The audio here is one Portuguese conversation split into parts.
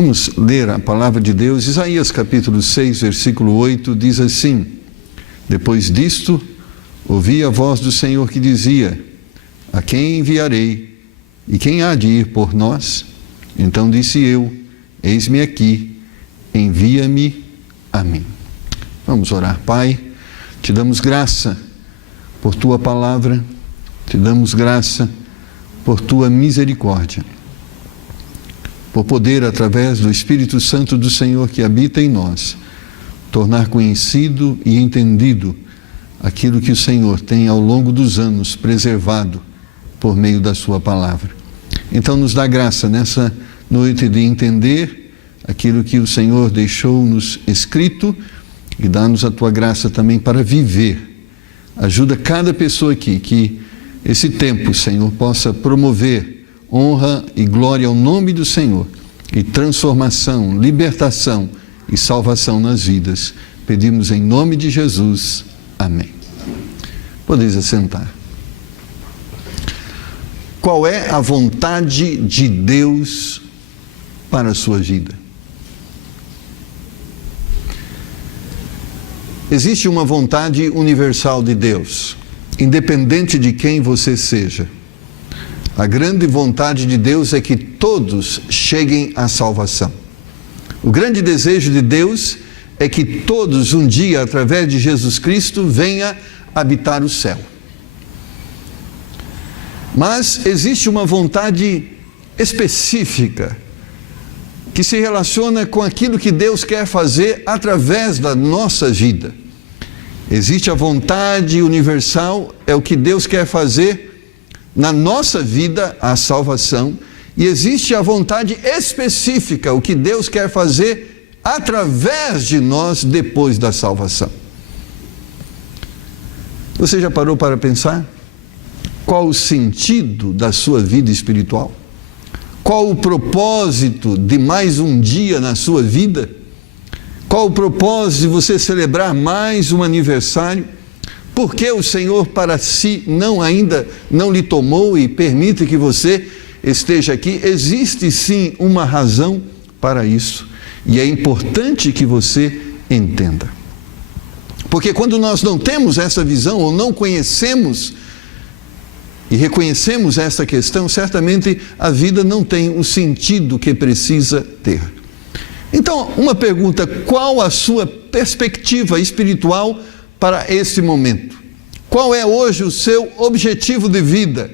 Vamos ler a palavra de Deus. Isaías capítulo 6, versículo 8, diz assim: Depois disto, ouvi a voz do Senhor que dizia: A quem enviarei? E quem há de ir por nós? Então disse eu: Eis-me aqui, envia-me a mim. Vamos orar. Pai, te damos graça por tua palavra, te damos graça por tua misericórdia, por poder, através do Espírito Santo do Senhor que habita em nós, tornar conhecido e entendido aquilo que o Senhor tem ao longo dos anos preservado por meio da sua palavra. Então nos dá graça nessa noite de entender aquilo que o Senhor deixou-nos escrito e dá-nos a tua graça também para viver. Ajuda cada pessoa aqui que esse tempo, Senhor, possa promover honra e glória ao nome do Senhor e transformação, libertação e salvação nas vidas. Pedimos em nome de Jesus. Amém. Podeis assentar. Qual é a vontade de Deus para a sua vida? Existe uma vontade universal de Deus, independente de quem você seja. A grande vontade de Deus é que todos cheguem à salvação. O grande desejo de Deus é que todos um dia, através de Jesus Cristo, venham habitar o céu. Mas existe uma vontade específica que se relaciona com aquilo que Deus quer fazer através da nossa vida. Existe a vontade universal, é o que Deus quer fazer na nossa vida, a salvação, e existe a vontade específica, o que Deus quer fazer através de nós depois da salvação. Você já parou para pensar? Qual o sentido da sua vida espiritual? Qual o propósito de mais um dia na sua vida? Qual o propósito de você celebrar mais um aniversário? Por que o Senhor para si ainda não lhe tomou e permite que você esteja aqui? Existe sim uma razão para isso. E é importante que você entenda. Porque quando nós não temos essa visão ou não conhecemos e reconhecemos essa questão, certamente a vida não tem o sentido que precisa ter. Então, uma pergunta: qual a sua perspectiva espiritual para esse momento? Qual é hoje o seu objetivo de vida?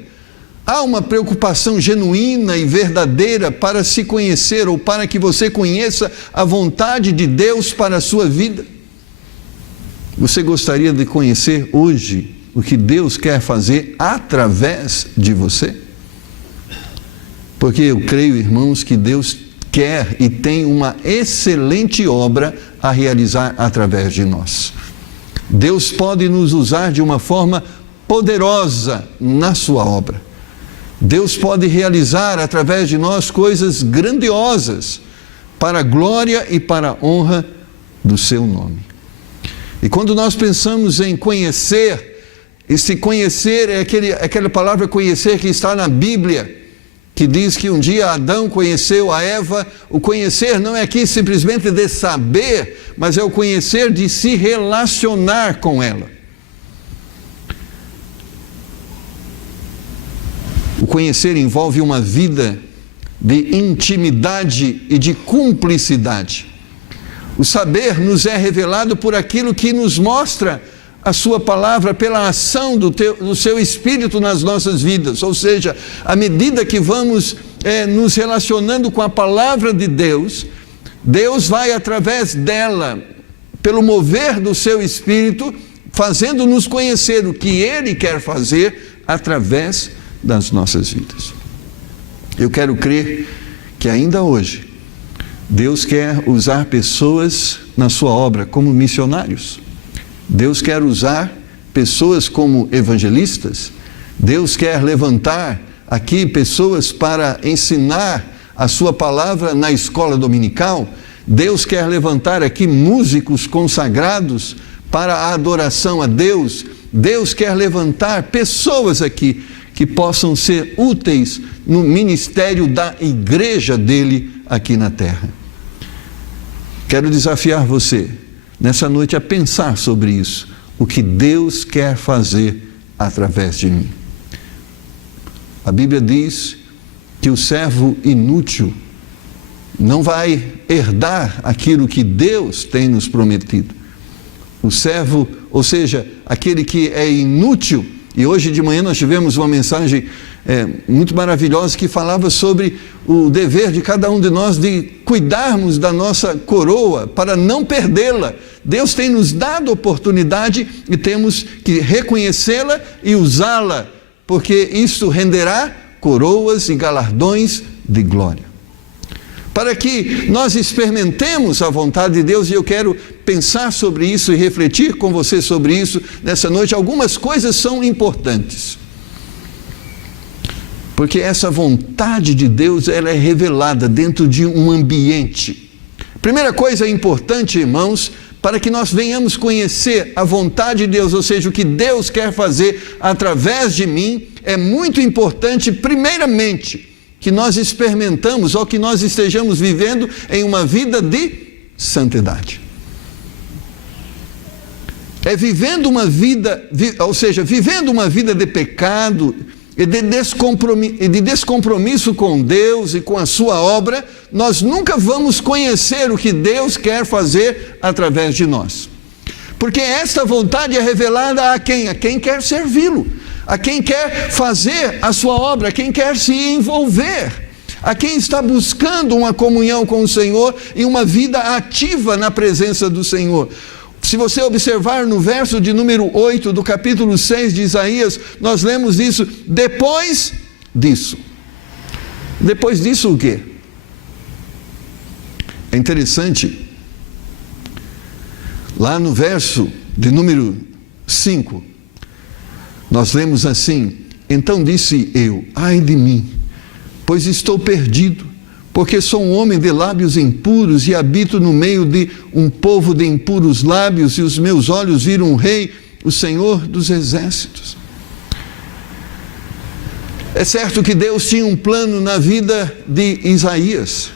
Há uma preocupação genuína e verdadeira para se conhecer ou para que você conheça a vontade de Deus para a sua vida? Você gostaria de conhecer hoje o que Deus quer fazer através de você? Porque eu creio, irmãos, que Deus quer e tem uma excelente obra a realizar através de nós. Deus pode nos usar de uma forma poderosa na sua obra. Deus pode realizar através de nós coisas grandiosas para a glória e para a honra do seu nome. E quando nós pensamos em conhecer, esse conhecer é aquela palavra conhecer que está na Bíblia, que diz que um dia Adão conheceu a Eva. O conhecer não é aqui simplesmente de saber, mas é o conhecer de se relacionar com ela. O conhecer envolve uma vida de intimidade e de cumplicidade. O saber nos é revelado por aquilo que nos mostra a sua palavra, pela ação do seu Espírito nas nossas vidas. Ou seja, à medida que vamos nos relacionando com a palavra de Deus, Deus vai através dela, pelo mover do seu Espírito, fazendo-nos conhecer o que Ele quer fazer através das nossas vidas. Eu quero crer que ainda hoje Deus quer usar pessoas na sua obra como missionários. Deus quer usar pessoas como evangelistas. Deus quer levantar aqui pessoas para ensinar a sua palavra na escola dominical. Deus quer levantar aqui músicos consagrados para a adoração a Deus. Deus quer levantar pessoas aqui que possam ser úteis no ministério da igreja dele aqui na terra. Quero desafiar você, nessa noite, a pensar sobre isso, o que Deus quer fazer através de mim. A Bíblia diz que o servo inútil não vai herdar aquilo que Deus tem nos prometido. O servo, ou seja, aquele que é inútil, e hoje de manhã nós tivemos uma mensagem muito maravilhosa que falava sobre o dever de cada um de nós de cuidarmos da nossa coroa para não perdê-la. Deus tem nos dado oportunidade e temos que reconhecê-la e usá-la, porque isso renderá coroas e galardões de glória. Para que nós experimentemos a vontade de Deus, e eu quero pensar sobre isso e refletir com você sobre isso nessa noite, algumas coisas são importantes. Porque essa vontade de Deus, ela é revelada dentro de um ambiente. Primeira coisa importante, irmãos, para que nós venhamos conhecer a vontade de Deus, ou seja, o que Deus quer fazer através de mim, é muito importante, primeiramente, que nós experimentamos ou que nós estejamos vivendo em uma vida de santidade. É vivendo uma vida, ou seja, vivendo uma vida de pecado e de descompromisso com Deus e com a sua obra, nós nunca vamos conhecer o que Deus quer fazer através de nós. Porque esta vontade é revelada a quem? A quem quer servi-lo, a quem quer fazer a sua obra, a quem quer se envolver, a quem está buscando uma comunhão com o Senhor e uma vida ativa na presença do Senhor. Se você observar no verso de número 8 do capítulo 6 de Isaías, nós lemos isso: depois disso. Depois disso o quê? É interessante, lá no verso de número 5, nós lemos assim: então disse eu, ai de mim, pois estou perdido, porque sou um homem de lábios impuros e habito no meio de um povo de impuros lábios, e os meus olhos viram o Rei, o Senhor dos Exércitos. É certo que Deus tinha um plano na vida de Isaías,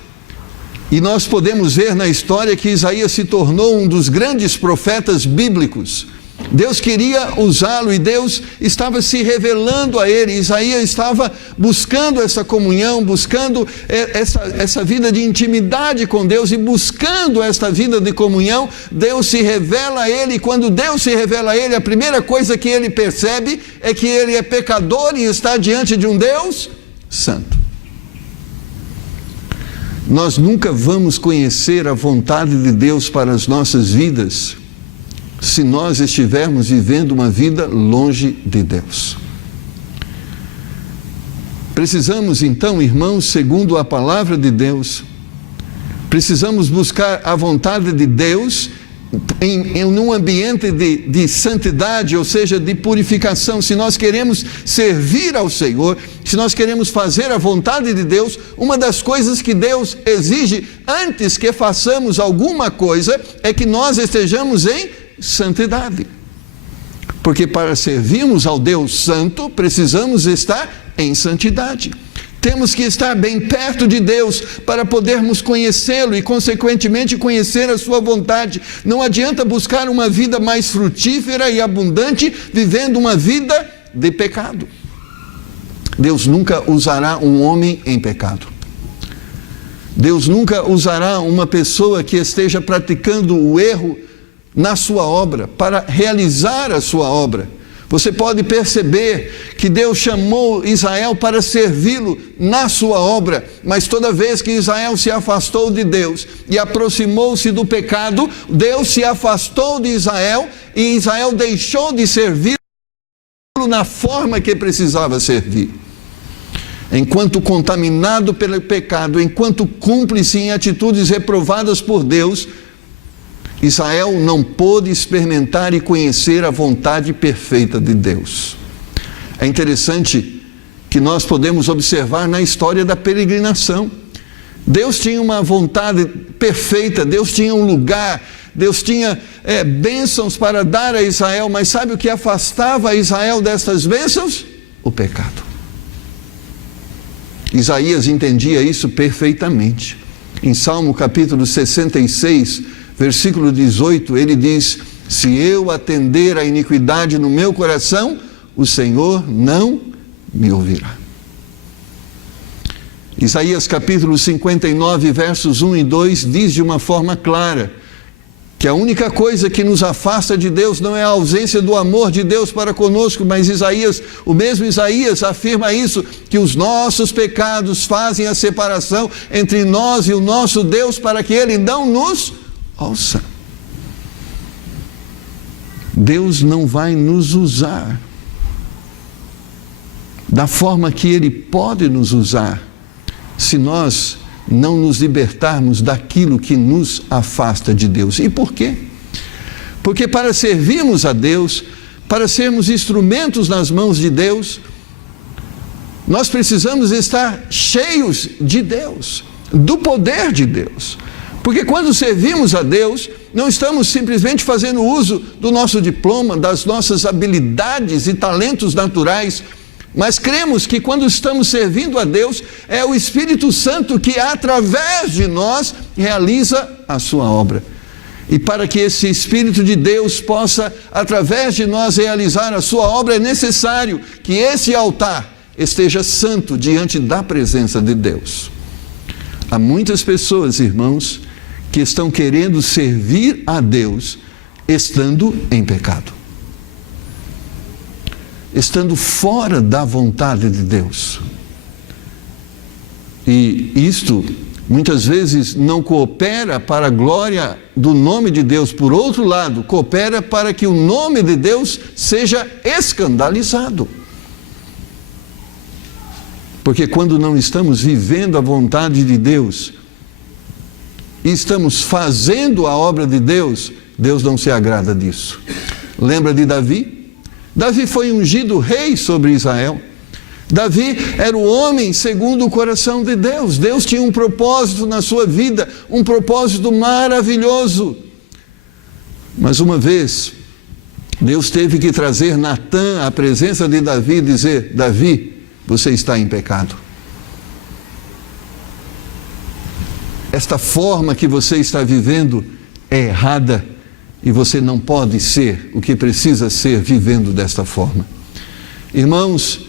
e nós podemos ver na história que Isaías se tornou um dos grandes profetas bíblicos. Deus queria usá-lo e Deus estava se revelando a ele. Isaías estava buscando essa comunhão, buscando essa vida de intimidade com Deus, e buscando esta vida de comunhão, Deus se revela a ele, e quando Deus se revela a ele, a primeira coisa que ele percebe é que ele é pecador e está diante de um Deus santo. Nós nunca vamos conhecer a vontade de Deus para as nossas vidas se nós estivermos vivendo uma vida longe de Deus. Precisamos então, irmãos, segundo a palavra de Deus, precisamos buscar a vontade de Deus em um ambiente de santidade, ou seja, de purificação. Se nós queremos servir ao Senhor, se nós queremos fazer a vontade de Deus, uma das coisas que Deus exige antes que façamos alguma coisa é que nós estejamos em santidade. Porque para servirmos ao Deus Santo, precisamos estar em santidade. Temos que estar bem perto de Deus para podermos conhecê-lo e, consequentemente, conhecer a sua vontade. Não adianta buscar uma vida mais frutífera e abundante vivendo uma vida de pecado. Deus nunca usará um homem em pecado. Deus nunca usará uma pessoa que esteja praticando o erro na sua obra, para realizar a sua obra. Você pode perceber que Deus chamou Israel para servi-lo na sua obra, mas toda vez que Israel se afastou de Deus e aproximou-se do pecado, Deus se afastou de Israel e Israel deixou de servi-lo na forma que precisava servir. Enquanto contaminado pelo pecado, enquanto cúmplice em atitudes reprovadas por Deus, Israel não pôde experimentar e conhecer a vontade perfeita de Deus. É interessante que nós podemos observar na história da peregrinação. Deus tinha uma vontade perfeita, Deus tinha um lugar, Deus tinha bênçãos para dar a Israel, mas sabe o que afastava Israel dessas bênçãos? O pecado. Isaías entendia isso perfeitamente. Em Salmo capítulo 66, versículo 18, ele diz: se eu atender a iniquidade no meu coração, o Senhor não me ouvirá. Isaías capítulo 59, versos 1 e 2, diz de uma forma clara que a única coisa que nos afasta de Deus não é a ausência do amor de Deus para conosco, mas o mesmo Isaías afirma isso, que os nossos pecados fazem a separação entre nós e o nosso Deus para que Ele não nos ouça. Deus não vai nos usar da forma que Ele pode nos usar, se nós não nos libertarmos daquilo que nos afasta de Deus. E por quê? Porque para servirmos a Deus, para sermos instrumentos nas mãos de Deus, nós precisamos estar cheios de Deus, do poder de Deus. Porque quando servimos a Deus, não estamos simplesmente fazendo uso do nosso diploma, das nossas habilidades e talentos naturais, mas cremos que quando estamos servindo a Deus, é o Espírito Santo que através de nós realiza a sua obra. E para que esse Espírito de Deus possa através de nós realizar a sua obra, é necessário que esse altar esteja santo diante da presença de Deus. Há muitas pessoas, irmãos, que estão querendo servir a Deus estando em pecado, estando fora da vontade de Deus. E isto muitas vezes não coopera para a glória do nome de Deus. Por outro lado, coopera para que o nome de Deus seja escandalizado. Porque quando não estamos vivendo a vontade de Deus e estamos fazendo a obra de Deus, Deus não se agrada disso. Lembra de Davi? Davi foi ungido rei sobre Israel. Davi era o homem segundo o coração de Deus. Deus tinha um propósito na sua vida, um propósito maravilhoso. Mas uma vez, Deus teve que trazer Natã à presença de Davi e dizer: Davi, você está em pecado. Esta forma que você está vivendo é errada. E você não pode ser o que precisa ser vivendo desta forma. Irmãos,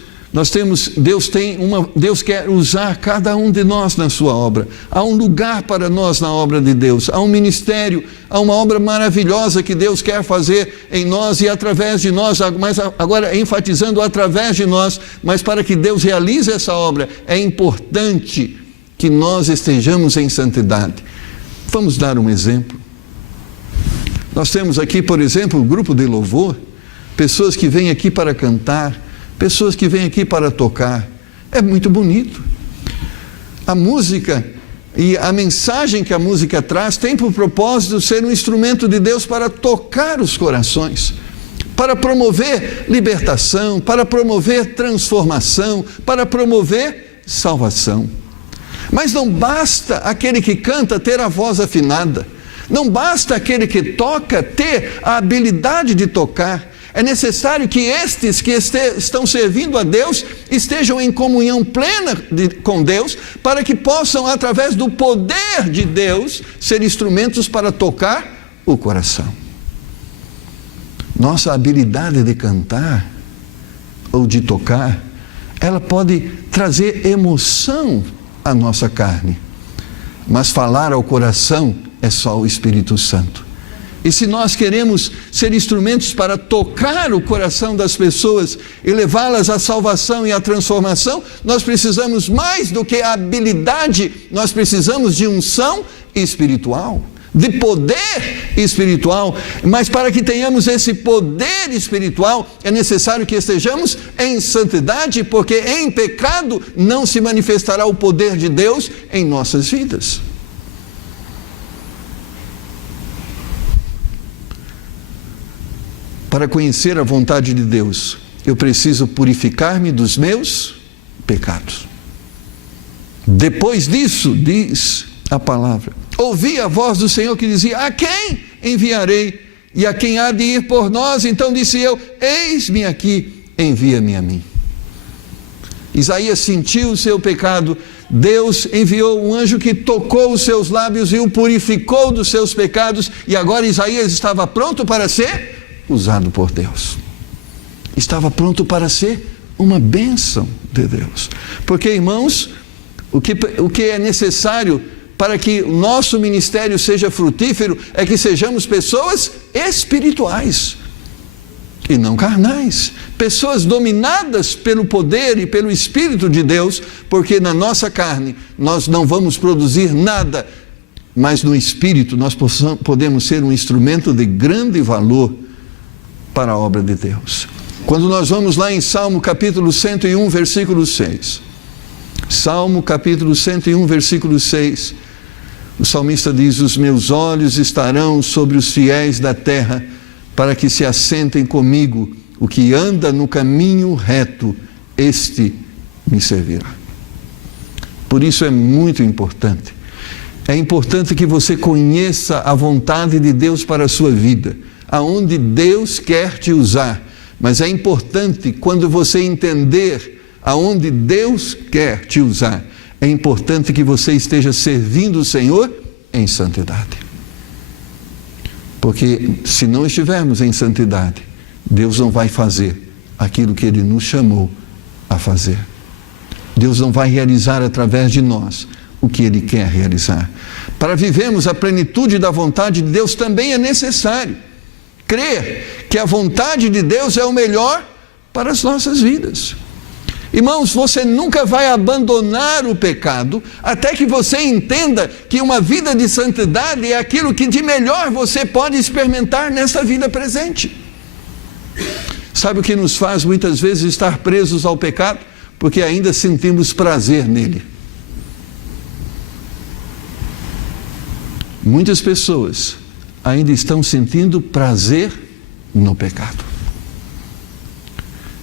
Deus quer usar cada um de nós na sua obra. Há um lugar para nós na obra de Deus. Há um ministério, há uma obra maravilhosa que Deus quer fazer em nós e através de nós, mas agora enfatizando através de nós, mas para que Deus realize essa obra, é importante que nós estejamos em santidade. Vamos dar um exemplo. Nós temos aqui, por exemplo, um grupo de louvor, pessoas que vêm aqui para cantar, pessoas que vêm aqui para tocar. É muito bonito. A música e a mensagem que a música traz tem por propósito ser um instrumento de Deus para tocar os corações, para promover libertação, para promover transformação, para promover salvação. Mas não basta aquele que canta ter a voz afinada. Não basta aquele que toca ter a habilidade de tocar. É necessário que estes que estão servindo a Deus estejam em comunhão plena com Deus, para que possam, através do poder de Deus, ser instrumentos para tocar o coração. Nossa habilidade de cantar ou de tocar, ela pode trazer emoção à nossa carne, mas falar ao coração é só o Espírito Santo. E se nós queremos ser instrumentos para tocar o coração das pessoas e levá-las à salvação e à transformação, nós precisamos mais do que a habilidade, nós precisamos de unção espiritual, de poder espiritual. Mas para que tenhamos esse poder espiritual, é necessário que estejamos em santidade, porque em pecado não se manifestará o poder de Deus em nossas vidas. Para conhecer a vontade de Deus, eu preciso purificar-me dos meus pecados. Depois disso, diz a palavra, ouvi a voz do Senhor que dizia: a quem enviarei? E a quem há de ir por nós? Então disse eu: eis-me aqui, envia-me a mim. Isaías sentiu o seu pecado, Deus enviou um anjo que tocou os seus lábios e o purificou dos seus pecados, e agora Isaías estava pronto para ser usado por Deus. Estava pronto para ser uma bênção de Deus. Porque, irmãos, o que é necessário para que o nosso ministério seja frutífero é que sejamos pessoas espirituais e não carnais, pessoas dominadas pelo poder e pelo Espírito de Deus, porque na nossa carne nós não vamos produzir nada, mas no Espírito nós podemos ser um instrumento de grande valor para a obra de Deus. Quando nós vamos lá em Salmo capítulo 101, versículo 6, Salmo capítulo 101, versículo 6, o salmista diz: os meus olhos estarão sobre os fiéis da terra, para que se assentem comigo. O que anda no caminho reto, este me servirá. Por isso é muito importante. É importante que você conheça a vontade de Deus para a sua vida, aonde Deus quer te usar. Mas é importante, quando você entender aonde Deus quer te usar, é importante que você esteja servindo o Senhor em santidade. Porque se não estivermos em santidade, Deus não vai fazer aquilo que Ele nos chamou a fazer. Deus não vai realizar através de nós o que Ele quer realizar. Para vivermos a plenitude da vontade de Deus, também é necessário crer que a vontade de Deus é o melhor para as nossas vidas. Irmãos, você nunca vai abandonar o pecado até que você entenda que uma vida de santidade é aquilo que de melhor você pode experimentar nessa vida presente. Sabe o que nos faz muitas vezes estar presos ao pecado? Porque ainda sentimos prazer nele. Muitas pessoas ainda estão sentindo prazer no pecado.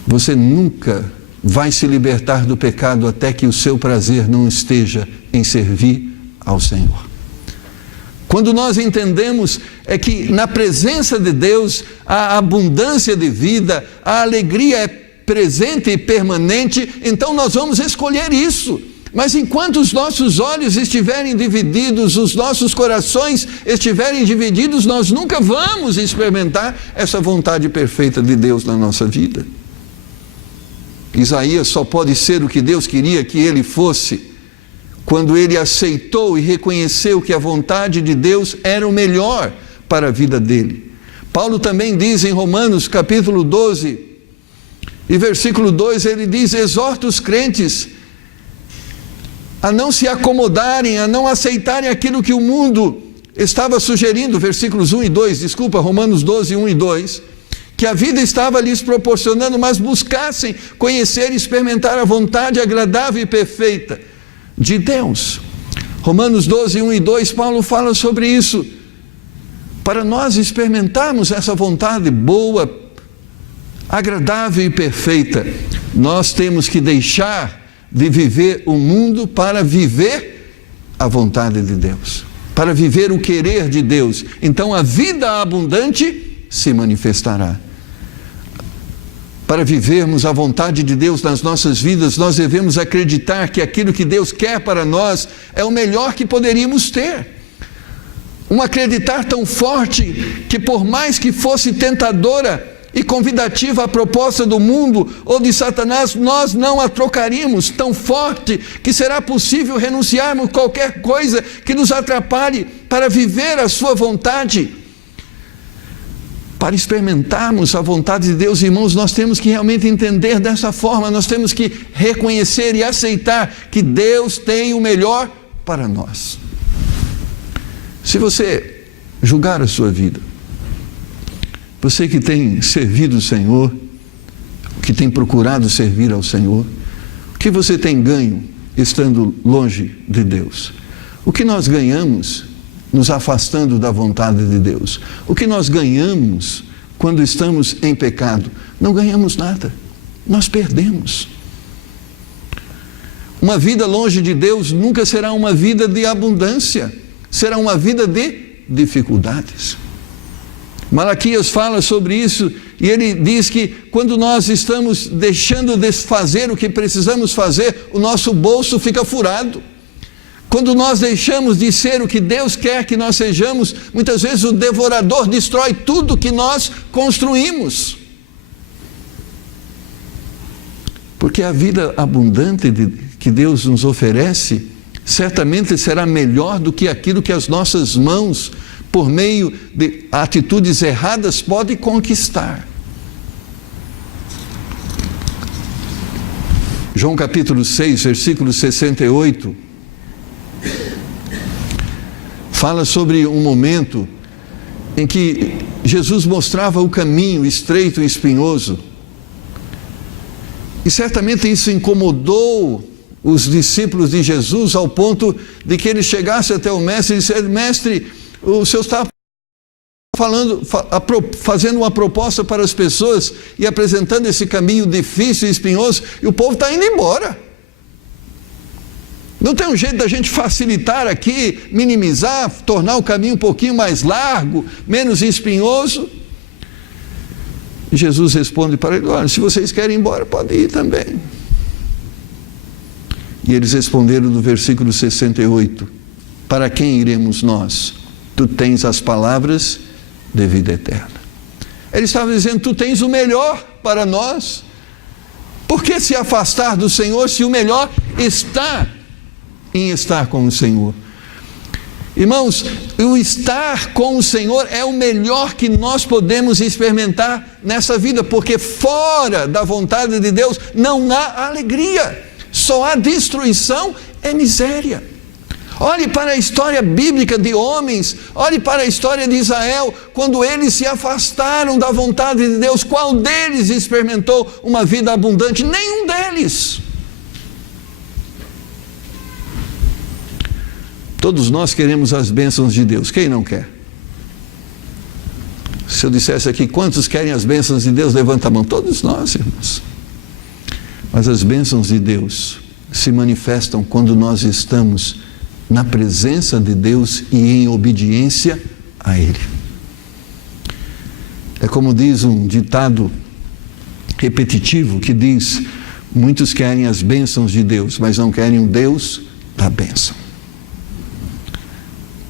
Você nunca vai se libertar do pecado até que o seu prazer não esteja em servir ao Senhor. Quando nós entendemos é que na presença de Deus a abundância de vida, a alegria é presente e permanente, então nós vamos escolher isso. Mas enquanto os nossos olhos estiverem divididos, os nossos corações estiverem divididos, nós nunca vamos experimentar essa vontade perfeita de Deus na nossa vida. Isaías só pode ser o que Deus queria que ele fosse quando ele aceitou e reconheceu que a vontade de Deus era o melhor para a vida dele. Paulo também diz em Romanos capítulo 12 e versículo 2, ele diz: exorta os crentes a não se acomodarem, a não aceitarem aquilo que o mundo estava sugerindo, versículos 1 e 2, Romanos 12, 1 e 2, que a vida estava lhes proporcionando, mas buscassem conhecer e experimentar a vontade agradável e perfeita de Deus. Romanos 12, 1 e 2, Paulo fala sobre isso. Para nós experimentarmos essa vontade boa, agradável e perfeita, nós temos que deixar de viver o mundo para viver a vontade de Deus, para viver o querer de Deus. Então a vida abundante se manifestará. Para vivermos a vontade de Deus nas nossas vidas, nós devemos acreditar que aquilo que Deus quer para nós é o melhor que poderíamos ter. Um acreditar tão forte que, por mais que fosse tentadora e convidativa a proposta do mundo ou de Satanás, nós não a trocaríamos. Tão forte que será possível renunciarmos qualquer coisa que nos atrapalhe para viver a sua vontade. Para experimentarmos a vontade de Deus, irmãos, nós temos que realmente entender dessa forma, nós temos que reconhecer e aceitar que Deus tem o melhor para nós. Se você julgar a sua vida, você que tem servido o Senhor, que tem procurado servir ao Senhor, o que você tem ganho estando longe de Deus? O que nós ganhamos nos afastando da vontade de Deus? O que nós ganhamos quando estamos em pecado? Não ganhamos nada, nós perdemos. Uma vida longe de Deus nunca será uma vida de abundância, será uma vida de dificuldades. Malaquias fala sobre isso E ele diz que quando nós estamos deixando de fazer o que precisamos fazer, o nosso bolso fica furado. Quando nós deixamos de ser o que Deus quer que nós sejamos, muitas vezes o devorador destrói tudo que nós construímos. Porque a vida abundante que Deus nos oferece, certamente será melhor do que aquilo que as nossas mãos, por meio de atitudes erradas, podem conquistar. João capítulo 6, versículo 68, fala sobre um momento em que Jesus mostrava o caminho estreito e espinhoso. E certamente isso incomodou os discípulos de Jesus ao ponto de que ele chegasse até o mestre e disse: mestre, o senhor está fazendo uma proposta para as pessoas e apresentando esse caminho difícil e espinhoso, e o povo está indo embora. Não tem um jeito da gente facilitar aqui, minimizar, tornar o caminho um pouquinho mais largo, menos espinhoso? E Jesus responde para ele: olha, se vocês querem ir embora, podem ir também. E eles responderam no versículo 68, para quem iremos nós? Tu tens as palavras de vida eterna. Ele estava dizendo: tu tens o melhor para nós. Por que se afastar do Senhor se o melhor está em estar com o Senhor? Irmãos, o estar com o Senhor é o melhor que nós podemos experimentar nessa vida, porque fora da vontade de Deus não há alegria, só há destruição e miséria. Olhe para a história bíblica de homens, olhe para a história de Israel, quando eles se afastaram da vontade de Deus, qual deles experimentou uma vida abundante? Nenhum deles. Todos nós queremos as bênçãos de Deus, quem não quer? Se eu dissesse aqui, quantos querem as bênçãos de Deus? Levanta a mão. Todos nós, irmãos. Mas as bênçãos de Deus se manifestam quando nós estamos na presença de Deus e em obediência a Ele. É como diz um ditado repetitivo que diz: muitos querem as bênçãos de Deus, mas não querem o Deus da bênção.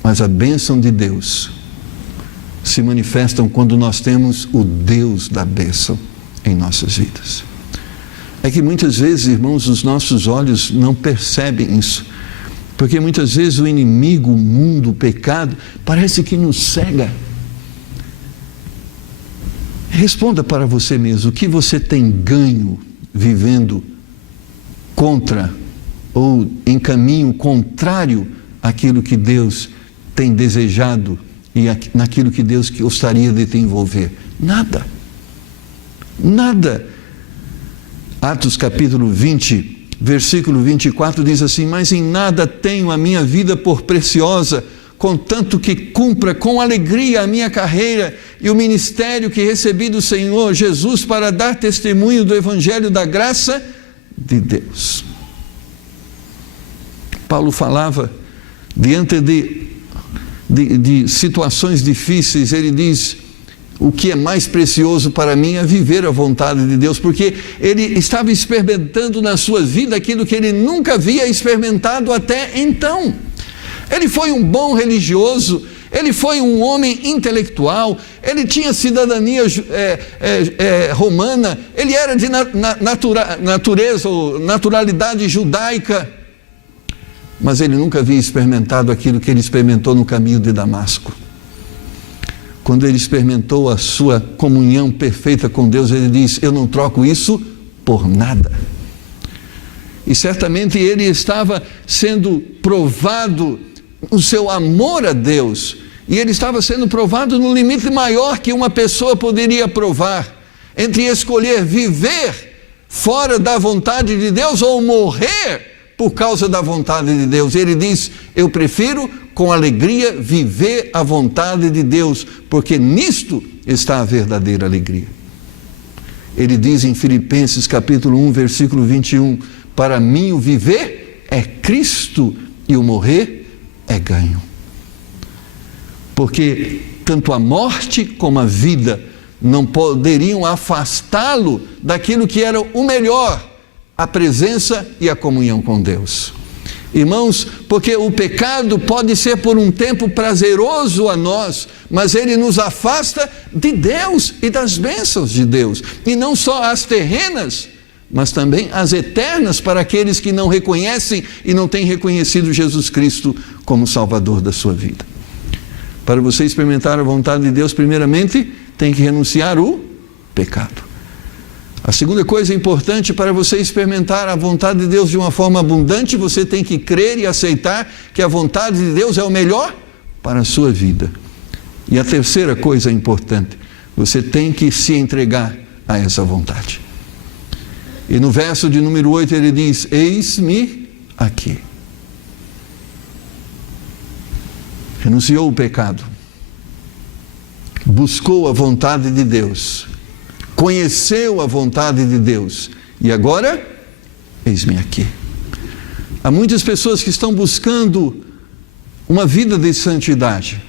Mas a bênção de Deus se manifestam quando nós temos o Deus da bênção em nossas vidas. É que muitas vezes, irmãos, os nossos olhos não percebem isso, porque muitas vezes o inimigo, o mundo, o pecado, parece que nos cega. Responda para você mesmo: o que você tem ganho vivendo contra ou em caminho contrário àquilo que Deus tem desejado e naquilo que Deus gostaria de te envolver? Nada. Nada. Atos capítulo 20, versículo 24 diz assim: mas em nada tenho a minha vida por preciosa, contanto que cumpra com alegria a minha carreira e o ministério que recebi do Senhor Jesus para dar testemunho do evangelho da graça de Deus. Paulo falava diante de situações difíceis, ele diz: o que é mais precioso para mim é viver a vontade de Deus, porque ele estava experimentando na sua vida aquilo que ele nunca havia experimentado até então. Ele foi um bom religioso, ele foi um homem intelectual, ele tinha cidadania romana, ele era de natureza ou naturalidade judaica, mas ele nunca havia experimentado aquilo que ele experimentou no caminho de Damasco. Quando ele experimentou a sua comunhão perfeita com Deus, ele diz: eu não troco isso por nada. E certamente ele estava sendo provado o seu amor a Deus, e ele estava sendo provado no limite maior que uma pessoa poderia provar, entre escolher viver fora da vontade de Deus ou morrer por causa da vontade de Deus. Ele diz: eu prefiro com alegria viver a vontade de Deus, porque nisto está a verdadeira alegria. Ele diz em Filipenses capítulo 1, versículo 21, para mim o viver é Cristo e o morrer é ganho. Porque tanto a morte como a vida não poderiam afastá-lo daquilo que era o melhor, a presença e a comunhão com Deus. Irmãos, porque o pecado pode ser por um tempo prazeroso a nós, mas ele nos afasta de Deus e das bênçãos de Deus, e não só as terrenas, mas também as eternas para aqueles que não reconhecem e não têm reconhecido Jesus Cristo como Salvador da sua vida. Para você experimentar a vontade de Deus, primeiramente, tem que renunciar o pecado. A segunda coisa importante, para você experimentar a vontade de Deus de uma forma abundante, você tem que crer e aceitar que a vontade de Deus é o melhor para a sua vida. E a terceira coisa importante, você tem que se entregar a essa vontade. E no verso de número 8 ele diz: eis-me aqui. Renunciou o pecado, buscou a vontade de Deus, conheceu a vontade de Deus, e agora, eis-me aqui. Há muitas pessoas que estão buscando uma vida de santidade.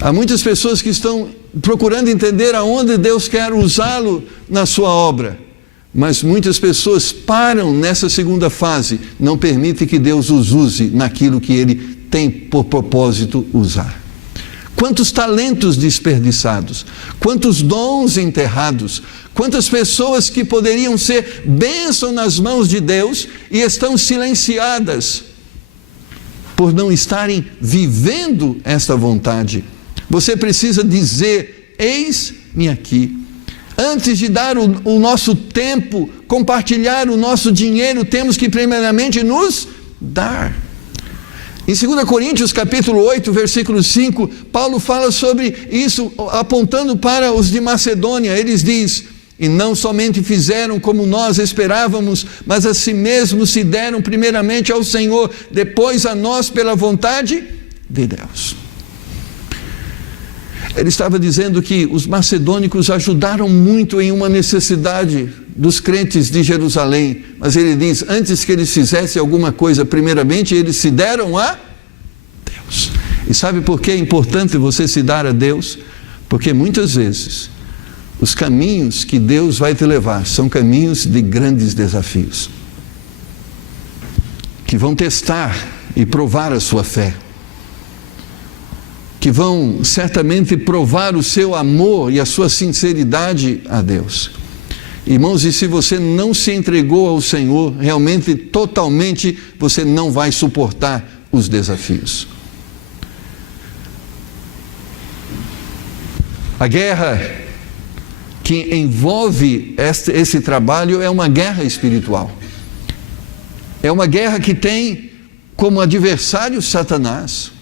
Há muitas pessoas que estão procurando entender aonde Deus quer usá-lo na sua obra. Mas muitas pessoas param nessa segunda fase, não permitem que Deus os use naquilo que Ele tem por propósito usar. Quantos talentos desperdiçados, quantos dons enterrados, quantas pessoas que poderiam ser bênção nas mãos de Deus e estão silenciadas por não estarem vivendo esta vontade. Você precisa dizer: eis-me aqui. Antes de dar o nosso tempo, compartilhar o nosso dinheiro, temos que primeiramente nos dar. Em 2 Coríntios capítulo 8, versículo 5, Paulo fala sobre isso, apontando para os de Macedônia. Eles diz: e não somente fizeram como nós esperávamos, mas a si mesmos se deram primeiramente ao Senhor, depois a nós pela vontade de Deus. Ele estava dizendo que os macedônicos ajudaram muito em uma necessidade dos crentes de Jerusalém, mas ele diz: antes que eles fizessem alguma coisa, primeiramente eles se deram a Deus. E sabe por que é importante você se dar a Deus? Porque muitas vezes os caminhos que Deus vai te levar são caminhos de grandes desafios, que vão testar e provar a sua fé, que vão certamente provar o seu amor e a sua sinceridade a Deus. Irmãos, e se você não se entregou ao Senhor, realmente, totalmente, você não vai suportar os desafios. A guerra que envolve esse trabalho é uma guerra espiritual. É uma guerra que tem como adversário Satanás.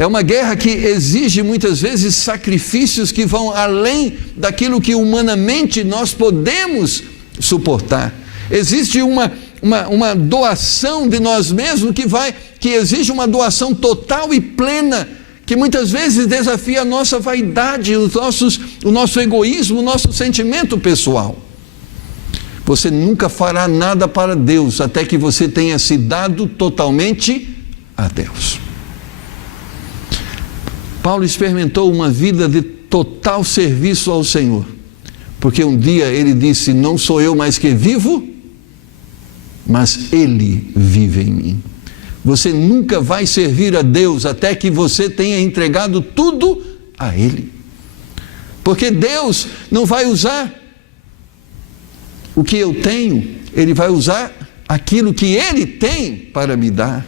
É uma guerra que exige muitas vezes sacrifícios que vão além daquilo que humanamente nós podemos suportar. Existe uma doação de nós mesmos que exige uma doação total e plena, que muitas vezes desafia a nossa vaidade, o nosso egoísmo, o nosso sentimento pessoal. Você nunca fará nada para Deus até que você tenha se dado totalmente a Deus. Paulo experimentou uma vida de total serviço ao Senhor, porque um dia ele disse: não sou eu mais que vivo, mas Ele vive em mim. Você nunca vai servir a Deus até que você tenha entregado tudo a Ele, porque Deus não vai usar o que eu tenho, Ele vai usar aquilo que Ele tem para me dar.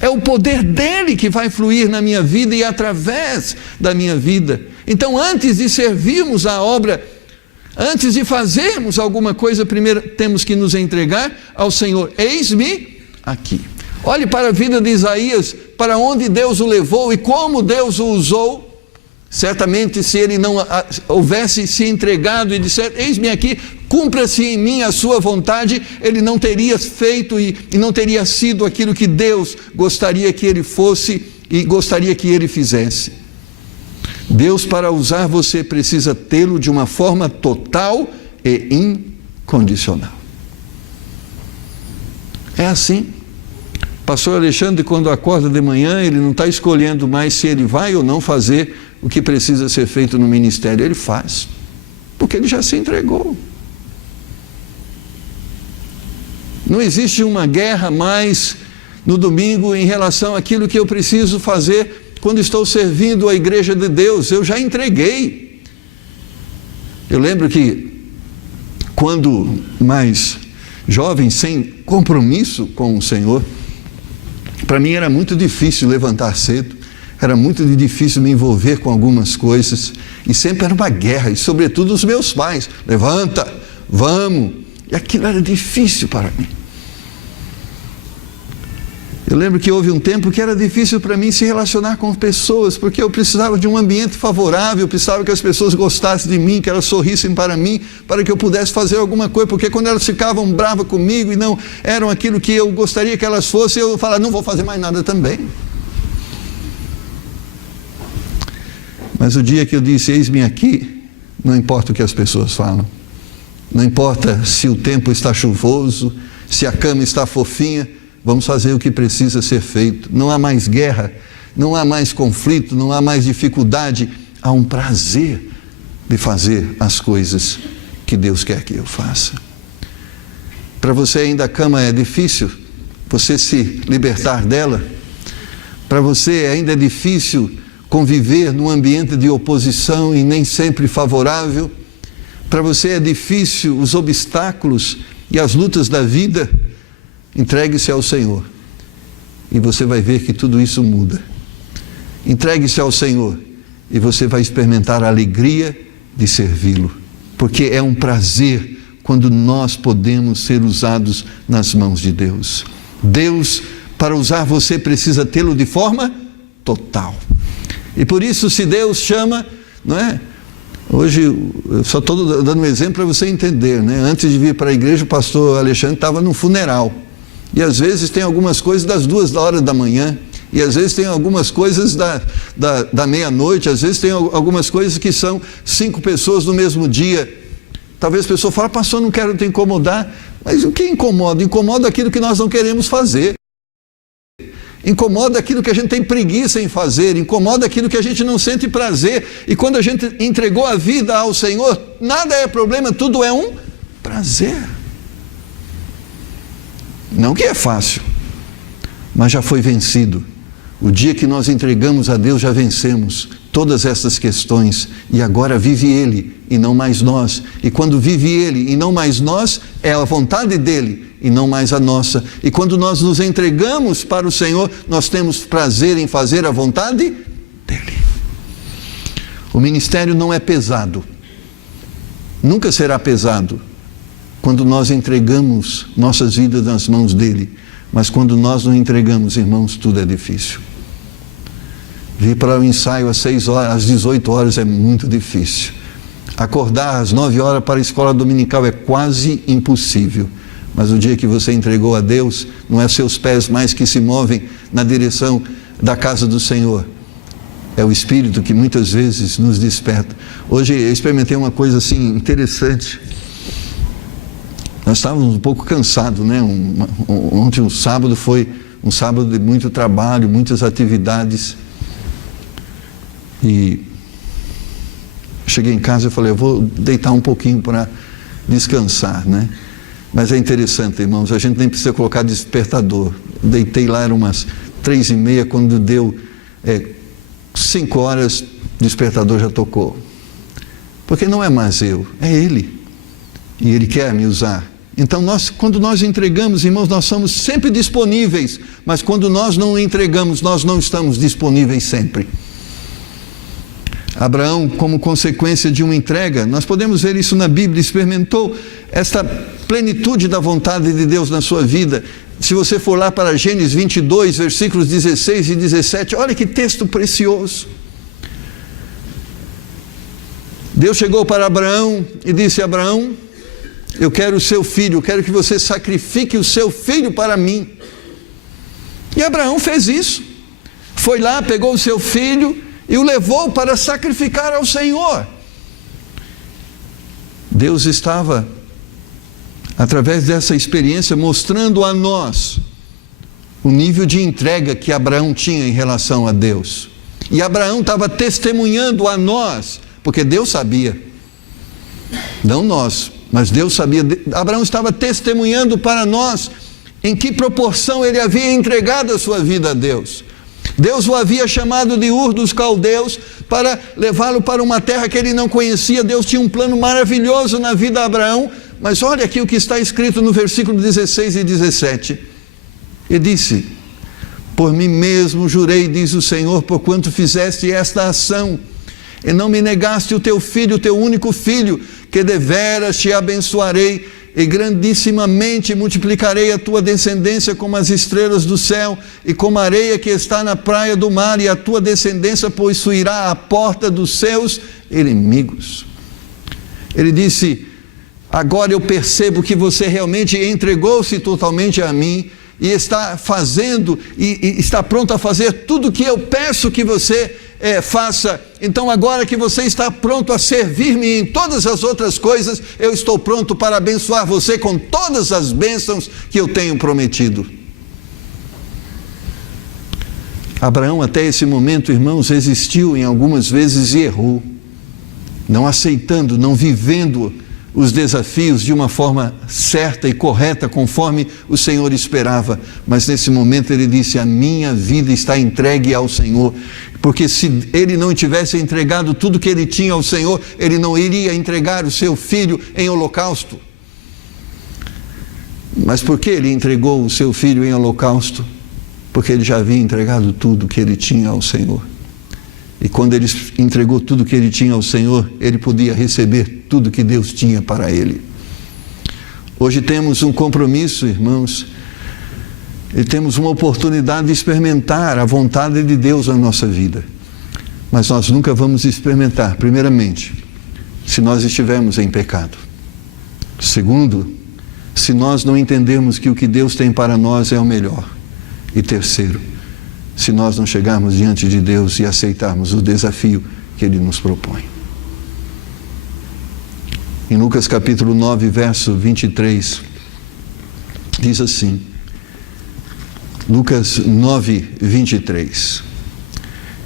É o poder dele que vai fluir na minha vida e através da minha vida. Então, antes de servirmos a obra, antes de fazermos alguma coisa, primeiro temos que nos entregar ao Senhor. Eis-me aqui. Olhe para a vida de Isaías, para onde Deus o levou e como Deus o usou. Certamente, se ele não houvesse se entregado e disser: eis-me aqui, cumpra-se em mim a sua vontade, ele não teria feito e não teria sido aquilo que Deus gostaria que ele fosse e gostaria que ele fizesse. Deus, para usar você, precisa tê-lo de uma forma total e incondicional. É assim. Pastor Alexandre, quando acorda de manhã, ele não está escolhendo mais se ele vai ou não fazer o que precisa ser feito no ministério, ele faz, porque ele já se entregou. Não existe uma guerra mais no domingo em relação àquilo que eu preciso fazer quando estou servindo a igreja de Deus. Eu já entreguei. Eu lembro que quando mais jovem, sem compromisso com o Senhor, para mim era muito difícil levantar cedo, era muito difícil me envolver com algumas coisas, e sempre era uma guerra, e sobretudo os meus pais: levanta, vamos, e aquilo era difícil para mim. Eu lembro que houve um tempo que era difícil para mim se relacionar com pessoas, porque eu precisava de um ambiente favorável, eu precisava que as pessoas gostassem de mim, que elas sorrissem para mim, para que eu pudesse fazer alguma coisa, porque quando elas ficavam bravas comigo e não eram aquilo que eu gostaria que elas fossem, eu falava: não vou fazer mais nada também. Mas o dia que eu disse: eis-me aqui, não importa o que as pessoas falam, não importa se o tempo está chuvoso, se a cama está fofinha, vamos fazer o que precisa ser feito. Não há mais guerra, não há mais conflito, não há mais dificuldade. Há um prazer de fazer as coisas que Deus quer que eu faça. Para você ainda a cama é difícil, você se libertar dela? Para você ainda é difícil conviver num ambiente de oposição e nem sempre favorável? Para você é difícil os obstáculos e as lutas da vida? Entregue-se ao Senhor e você vai ver que tudo isso muda. Entregue-se ao Senhor e você vai experimentar a alegria de servi-lo, porque é um prazer quando nós podemos ser usados nas mãos de Deus. Deus, para usar você, precisa tê-lo de forma total. E por isso, se Deus chama, não é? Hoje, eu só estou dando um exemplo para você entender, né? Antes de vir para a igreja, o pastor Alexandre estava num funeral. E às vezes tem algumas coisas das 2h da manhã, e às vezes tem algumas coisas da meia-noite, às vezes tem algumas coisas que são 5 pessoas no mesmo dia. Talvez a pessoa fale: pastor, não quero te incomodar. Mas o que incomoda? Incomoda aquilo que nós não queremos fazer. Incomoda aquilo que a gente tem preguiça em fazer, incomoda aquilo que a gente não sente prazer. E quando a gente entregou a vida ao Senhor, nada é problema, tudo é um prazer. Não que é fácil, mas já foi vencido. O dia que nós entregamos a Deus, já vencemos todas essas questões, e agora vive Ele e não mais nós. E quando vive Ele e não mais nós, é a vontade dEle e não mais a nossa. E quando nós nos entregamos para o Senhor, nós temos prazer em fazer a vontade dEle. O ministério não é pesado, nunca será pesado quando nós entregamos nossas vidas nas mãos dEle. Mas quando nós não entregamos, irmãos, tudo é difícil. Vir para o ensaio às 6 horas, às 18 horas é muito difícil. Acordar às 9 horas para a escola dominical é quase impossível. Mas o dia que você entregou a Deus, não é seus pés mais que se movem na direção da casa do Senhor. É o Espírito que muitas vezes nos desperta. Hoje eu experimentei uma coisa assim interessante. Nós estávamos um pouco cansados, né? Ontem, um sábado, foi um sábado de muito trabalho, muitas atividades. E cheguei em casa e falei: eu vou deitar um pouquinho para descansar, né? Mas é interessante, irmãos, a gente nem precisa colocar despertador. Deitei lá, eram umas 3h30, quando deu 5 horas, o despertador já tocou. Porque não é mais eu, é Ele. E Ele quer me usar. Então, quando nós entregamos, irmãos, nós somos sempre disponíveis, mas quando nós não entregamos, nós não estamos disponíveis sempre. Abraão, como consequência de uma entrega, nós podemos ver isso na Bíblia, experimentou esta plenitude da vontade de Deus na sua vida. Se você for lá para Gênesis 22, versículos 16 e 17, olha que texto precioso. Deus chegou para Abraão e disse: Abraão, eu quero o seu filho, eu quero que você sacrifique o seu filho para mim. E Abraão fez isso. Foi lá, pegou o seu filho e o levou para sacrificar ao Senhor. Deus estava, através dessa experiência, mostrando a nós o nível de entrega que Abraão tinha em relação a Deus. E Abraão estava testemunhando a nós, porque Deus sabia, não nós, mas Deus sabia. Abraão estava testemunhando para nós em que proporção ele havia entregado a sua vida a Deus. Deus o havia chamado de Ur dos Caldeus para levá-lo para uma terra que ele não conhecia. Deus tinha um plano maravilhoso na vida de Abraão, mas olha aqui o que está escrito no versículo 16 e 17. Ele disse: por mim mesmo jurei, diz o Senhor, porquanto fizeste esta ação, e não me negaste o teu filho, o teu único filho, que deveras te abençoarei, e grandissimamente multiplicarei a tua descendência como as estrelas do céu, e como a areia que está na praia do mar, e a tua descendência possuirá a porta dos seus inimigos. Ele disse: agora eu percebo que você realmente entregou-se totalmente a mim, e está fazendo, e está pronto a fazer tudo o que eu peço que você faça. Então agora que você está pronto a servir-me em todas as outras coisas, eu estou pronto para abençoar você com todas as bênçãos que eu tenho prometido. Abraão até esse momento, irmãos, resistiu em algumas vezes e errou, não aceitando, não vivendo os desafios de uma forma certa e correta, conforme o Senhor esperava. Mas nesse momento ele disse: a minha vida está entregue ao Senhor. Porque se ele não tivesse entregado tudo que ele tinha ao Senhor, ele não iria entregar o seu filho em holocausto. Mas por que ele entregou o seu filho em holocausto? Porque ele já havia entregado tudo que ele tinha ao Senhor. E quando ele entregou tudo que ele tinha ao Senhor, ele podia receber tudo que Deus tinha para ele. Hoje temos um compromisso, irmãos, e temos uma oportunidade de experimentar a vontade de Deus na nossa vida. Mas nós nunca vamos experimentar, primeiramente, se nós estivermos em pecado. Segundo, se nós não entendermos que o que Deus tem para nós é o melhor. E terceiro, se nós não chegarmos diante de Deus e aceitarmos o desafio que Ele nos propõe. Em Lucas capítulo 9, verso 23, diz assim, Lucas 9, 23,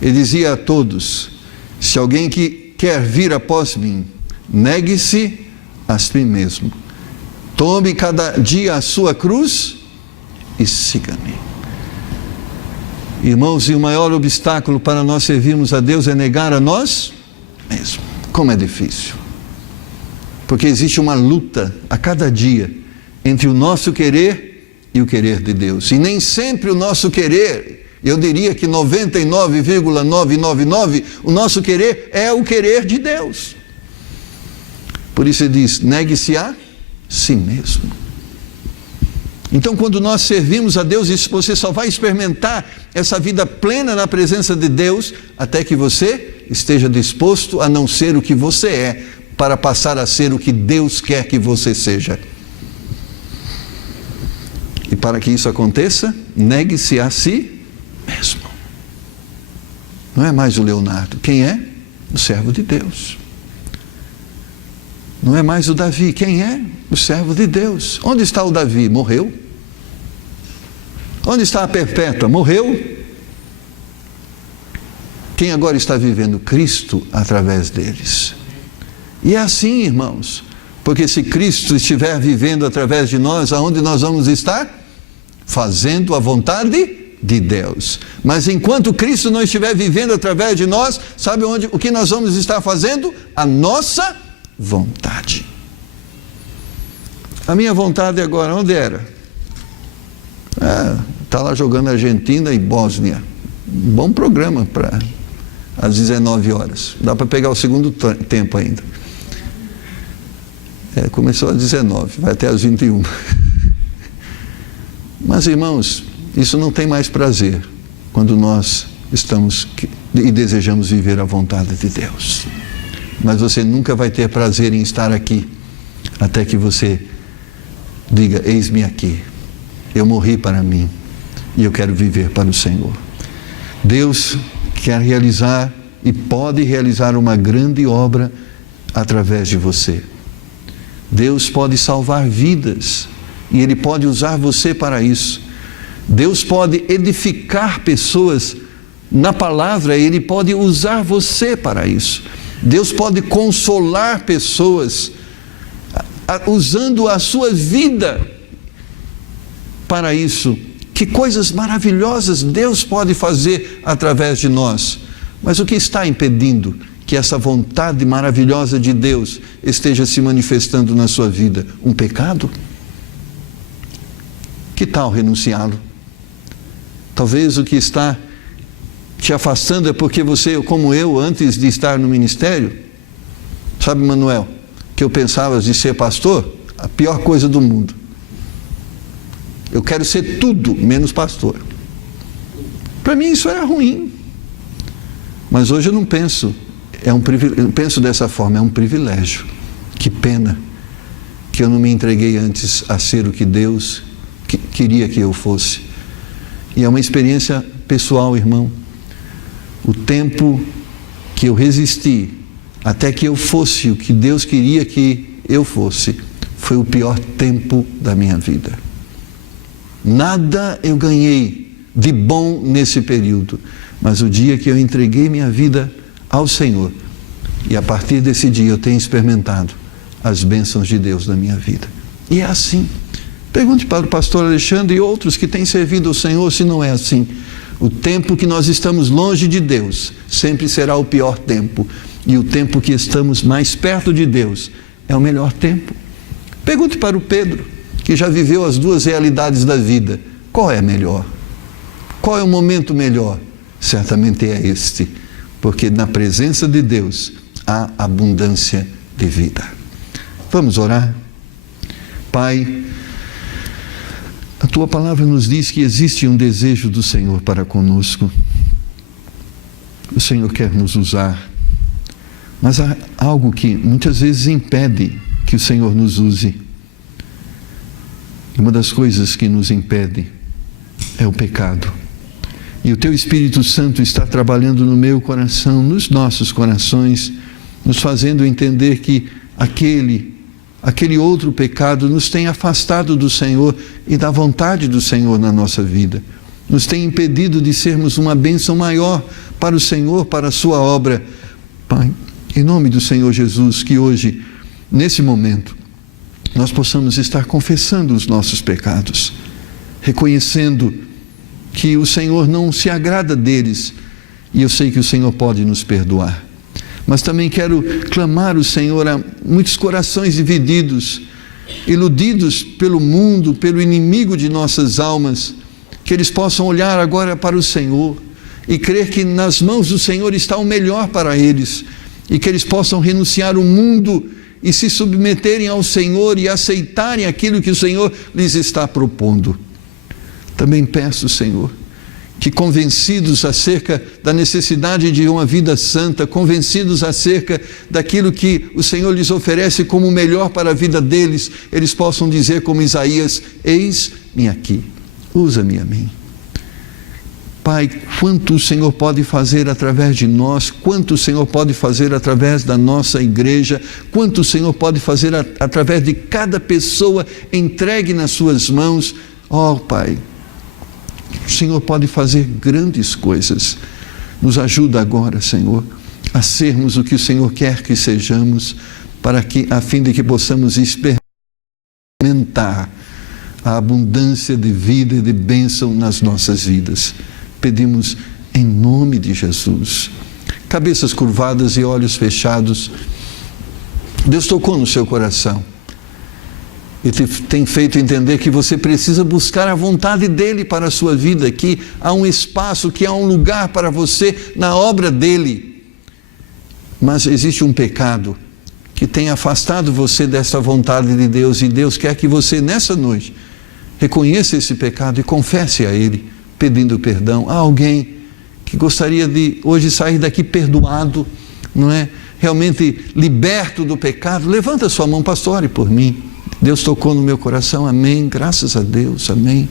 ele dizia a todos: se alguém que quer vir após mim, negue-se a si mesmo, tome cada dia a sua cruz e siga-me. Irmãos, e o maior obstáculo para nós servirmos a Deus é negar a nós mesmos. Como é difícil. Porque existe uma luta a cada dia entre o nosso querer e o querer de Deus. E nem sempre o nosso querer, eu diria que 99,999, o nosso querer é o querer de Deus. Por isso ele diz: negue-se a si mesmo. Então, quando nós servimos a Deus, você só vai experimentar essa vida plena na presença de Deus até que você esteja disposto a não ser o que você é, para passar a ser o que Deus quer que você seja. E para que isso aconteça, negue-se a si mesmo. Não é mais o Leonardo. Quem é? O servo de Deus. Não é mais o Davi. Quem é? O servo de Deus. Onde está o Davi? Morreu. Onde está a Perpétua? Morreu. Quem agora está vivendo? Cristo através deles. E é assim, irmãos, porque se Cristo estiver vivendo através de nós, aonde nós vamos estar? Fazendo a vontade de Deus. Mas enquanto Cristo não estiver vivendo através de nós, sabe o que nós vamos estar fazendo? A nossa vontade. A minha vontade agora, onde era? Está lá jogando Argentina e Bósnia. Bom programa para às 19 horas. Dá para pegar o segundo tempo ainda. Começou às 19, vai até às 21. Mas, irmãos, isso não tem mais prazer quando nós estamos e desejamos viver a vontade de Deus. Mas você nunca vai ter prazer em estar aqui até que você diga: eis-me aqui, eu morri para mim e eu quero viver para o Senhor. Deus quer realizar e pode realizar uma grande obra através de você. Deus pode salvar vidas e Ele pode usar você para isso. Deus pode edificar pessoas Na palavra, Ele pode usar você para isso. Deus pode consolar pessoas usando a sua vida para isso. Que coisas maravilhosas Deus pode fazer através de nós. Mas o que está impedindo que essa vontade maravilhosa de Deus esteja se manifestando na sua vida? Um pecado? Que tal renunciá-lo? Talvez o que está te afastando é porque você, como eu, antes de estar no ministério, sabe, Manuel, que eu pensava de ser pastor, a pior coisa do mundo. Eu quero ser tudo menos pastor. Para mim isso era ruim. Mas hoje eu não penso, eu penso dessa forma, é um privilégio. Que pena que eu não me entreguei antes a ser o que Deus queria que eu fosse. E é uma experiência pessoal, irmão. O tempo que eu resisti até que eu fosse o que Deus queria que eu fosse, foi o pior tempo da minha vida. Nada eu ganhei de bom nesse período, mas o dia que eu entreguei minha vida ao Senhor, e a partir desse dia eu tenho experimentado as bênçãos de Deus na minha vida. E é assim. Pergunte para o pastor Alexandre e outros que têm servido ao Senhor se não é assim. O tempo que nós estamos longe de Deus sempre será o pior tempo. E o tempo que estamos mais perto de Deus é o melhor tempo. Pergunte para o Pedro, que já viveu as duas realidades da vida. Qual é melhor? Qual é o momento melhor? Certamente é este, porque na presença de Deus há abundância de vida. Vamos orar? Pai, a Tua palavra nos diz que existe um desejo do Senhor para conosco. O Senhor quer nos usar, mas há algo que muitas vezes impede que o Senhor nos use. E uma das coisas que nos impede é o pecado. E o Teu Espírito Santo está trabalhando no meu coração, nos nossos corações, nos fazendo entender que aquele outro pecado nos tem afastado do Senhor e da vontade do Senhor na nossa vida. Nos tem impedido de sermos uma bênção maior para o Senhor, para a Sua obra. Pai, em nome do Senhor Jesus, que hoje, nesse momento, nós possamos estar confessando os nossos pecados, reconhecendo que o Senhor não se agrada deles, e eu sei que o Senhor pode nos perdoar. Mas também quero clamar ao Senhor a muitos corações divididos, iludidos pelo mundo, pelo inimigo de nossas almas, que eles possam olhar agora para o Senhor e crer que nas mãos do Senhor está o melhor para eles, e que eles possam renunciar ao mundo e se submeterem ao Senhor e aceitarem aquilo que o Senhor lhes está propondo. Também peço, Senhor, que convencidos acerca da necessidade de uma vida santa, convencidos acerca daquilo que o Senhor lhes oferece como o melhor para a vida deles, eles possam dizer como Isaías: eis-me aqui, usa-me a mim. Pai, quanto o Senhor pode fazer através de nós, quanto o Senhor pode fazer através da nossa igreja, quanto o Senhor pode fazer através de cada pessoa entregue nas suas mãos. Ó Pai, o Senhor pode fazer grandes coisas. Nos ajuda agora, Senhor, a sermos o que o Senhor quer que sejamos, a fim de que possamos experimentar a abundância de vida e de bênção nas nossas vidas. Pedimos em nome de Jesus. Cabeças curvadas e olhos fechados. Deus tocou no seu coração e te tem feito entender que você precisa buscar a vontade dEle para a sua vida, que há um espaço, que há um lugar para você na obra dEle. Mas existe um pecado que tem afastado você dessa vontade de Deus, e Deus quer que você nessa noite reconheça esse pecado e confesse a Ele, pedindo perdão. Há alguém que gostaria de hoje sair daqui perdoado, não é? Realmente liberto do pecado. Levanta sua mão, pastor, ore por mim. Deus tocou no meu coração, amém, graças a Deus, amém.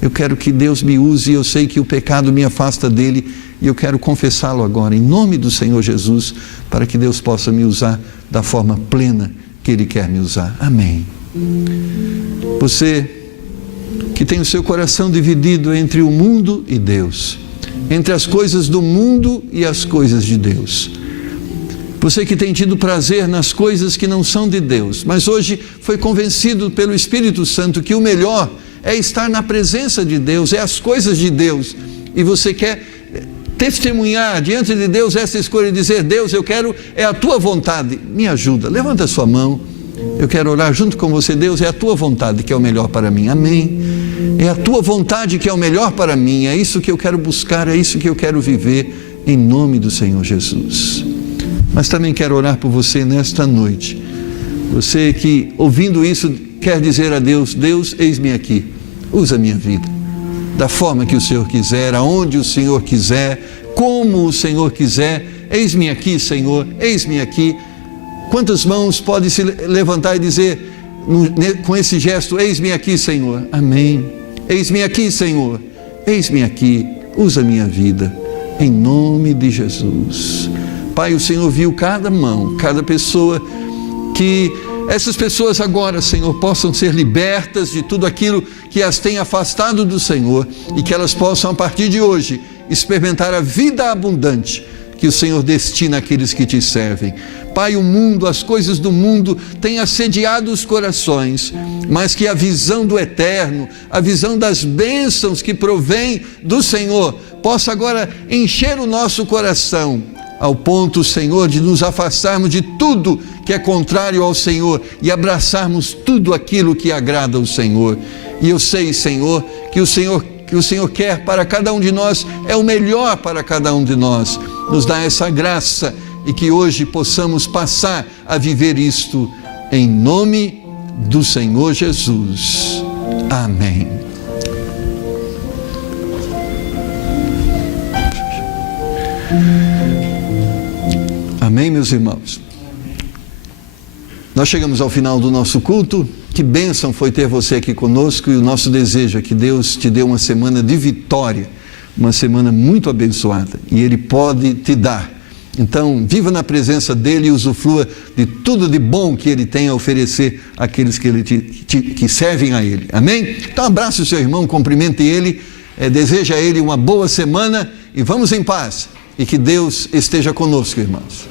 Eu quero que Deus me use, eu sei que o pecado me afasta dEle, e eu quero confessá-lo agora, em nome do Senhor Jesus, para que Deus possa me usar da forma plena que Ele quer me usar, amém. Você que tem o seu coração dividido entre o mundo e Deus, entre as coisas do mundo e as coisas de Deus. Você que tem tido prazer nas coisas que não são de Deus, mas hoje foi convencido pelo Espírito Santo que o melhor é estar na presença de Deus, é as coisas de Deus, e você quer testemunhar diante de Deus essa escolha e dizer: Deus, eu quero, é a tua vontade, me ajuda, levanta a sua mão, eu quero orar junto com você. Deus, é a tua vontade que é o melhor para mim, amém? É a tua vontade que é o melhor para mim, é isso que eu quero buscar, é isso que eu quero viver, em nome do Senhor Jesus. Mas também quero orar por você nesta noite, você que ouvindo isso quer dizer a Deus: Deus, eis-me aqui, usa a minha vida, da forma que o Senhor quiser, aonde o Senhor quiser, como o Senhor quiser, eis-me aqui, Senhor, eis-me aqui. Quantas mãos podem se levantar e dizer com esse gesto: eis-me aqui, Senhor, amém, eis-me aqui, Senhor, eis-me aqui, usa a minha vida, em nome de Jesus. Pai, o Senhor viu cada mão, cada pessoa, que essas pessoas agora, Senhor, possam ser libertas de tudo aquilo que as tem afastado do Senhor, e que elas possam, a partir de hoje, experimentar a vida abundante que o Senhor destina àqueles que te servem. Pai, o mundo, as coisas do mundo têm assediado os corações, mas que a visão do eterno, a visão das bênçãos que provém do Senhor, possa agora encher o nosso coração, ao ponto, Senhor, de nos afastarmos de tudo que é contrário ao Senhor e abraçarmos tudo aquilo que agrada ao Senhor. E eu sei, Senhor, que o Senhor quer para cada um de nós, é o melhor para cada um de nós. Nos dá essa graça e que hoje possamos passar a viver isto, em nome do Senhor Jesus. Amém. Amém, meus irmãos? Nós chegamos ao final do nosso culto. Que bênção foi ter você aqui conosco, e o nosso desejo é que Deus te dê uma semana de vitória, uma semana muito abençoada, e Ele pode te dar. Então, viva na presença dEle e usufrua de tudo de bom que Ele tem a oferecer àqueles que servem a Ele. Amém? Então, abrace o seu irmão, cumprimente ele, deseja a ele uma boa semana, e vamos em paz, e que Deus esteja conosco, irmãos.